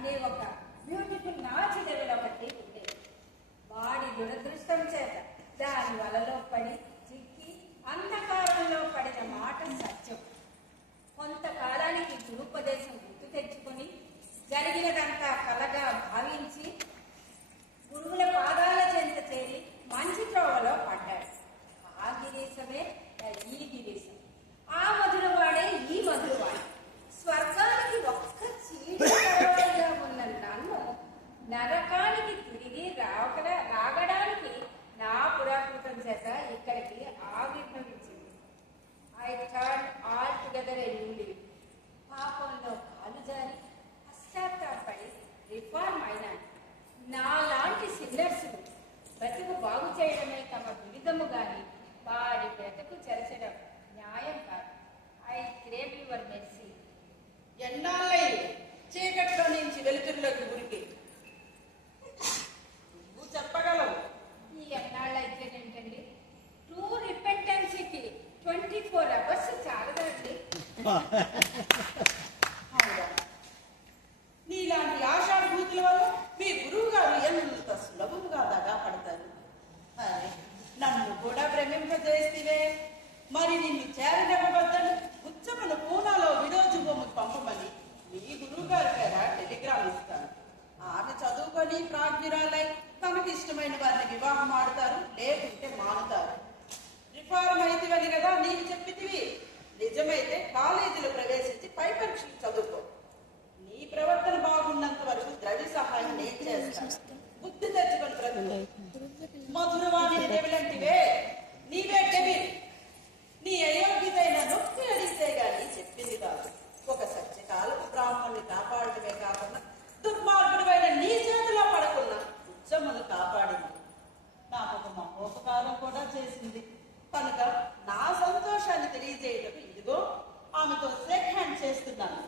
అనే ఒక beautiful నాచి level ఒకటి ఉండేది. వాడి దురదృష్టం చేత దాని వలలో పడి చిక్కి అంధకారంలో పడిన మాట సత్యం. కొంతకాలానికి గురుపదేశం గుర్తు తెచ్చుకొని జరిగినదంతా కలగా భావించి గురువుల పాదాల చెంత చేరి మంచి త్రోవలో పడ్డాడు. ఆ గిరీశమే ఈ గిరీశం. ఆ మధురవాడే ఈ మధురవాడే. స్వర్గానికి ఒక్క చీడగా ఉన్న నన్ను నరకానికి తిరిగి రాగడానికి నా పురాకృతం చేత ఇక్కడికి ఆవిర్భవించింది. I turn all together a new living. పాపంలో కాలు జారి పశ్చాత్తాపడి రిఫార్మ్ అయినాను. నా లాంటి సిన్నర్స్ బ్రతుకు బాగు చేయడమే తమ వివిధము గాని వారి బ్రతుకు చెరచడం న్యాయం కాదు. I crave your mercy. ఎన్నాళ్ళైంది చీకట్లో నుంచి వెలుతురులోకి ఉరికి? నువ్వు చెప్పగలవు. ఈ ఎన్నాళ్ళు అయితేనేంటండి, ట్రూ రిపెంటెన్సీకి 24 hours చాలదండి. నీలాంటి ఆషాఢభూతుల వల్ల మీ గురువు గారు ఎంత సులభంగా దగా పడతారు. నన్ను కూడా భ్రమింపజేస్తే మరి నిన్ను చేరనివ్వవద్దని ఉచ్చమను పూనాలో విరోజు బొమ్మకు పంపమని మీ గురువు గారి పేర టెలిగ్రామ్ ఇస్తాను. ఆమె చదువుకొని ప్రాజ్ఞురాలై తనకి ఇష్టమైన వారిని వివాహం ఆడతారు, లేకుంటే మానుతారు. రిఫార్మ్ అయితేవని కదా నీకు చెప్పితివి. నిజమైతే కాలేజీలో ప్రవేశించి పై పరీక్షలు చదువుకో. నీ ప్రవర్తన బాగున్నంత వరకు ద్రవ్య సహాయం నేను చేస్తాను. బుద్ధి తెచ్చుకొని బ్రతుకు. మధురవాణి డెవిలంటివే నీవే డెవిల్. నీ అయోగ్యతైన నొప్పి అడిగితే గాని చెప్పింది కాదు. ఒక సత్యకాలపు బ్రాహ్మణ్ణి కాపాడటమే కాకుండా దుర్మార్గుడిపైన నీ చేతిలో పడకున్న ఉచ్చమ్మను కాపాడింది. నాకు ఒక మహోపకారం కూడా చేసింది కనుక నా సంతోషాన్ని తెలియజేయటం ఇదిగో ఆమెతో షేక్ హ్యాండ్ చేస్తున్నాను.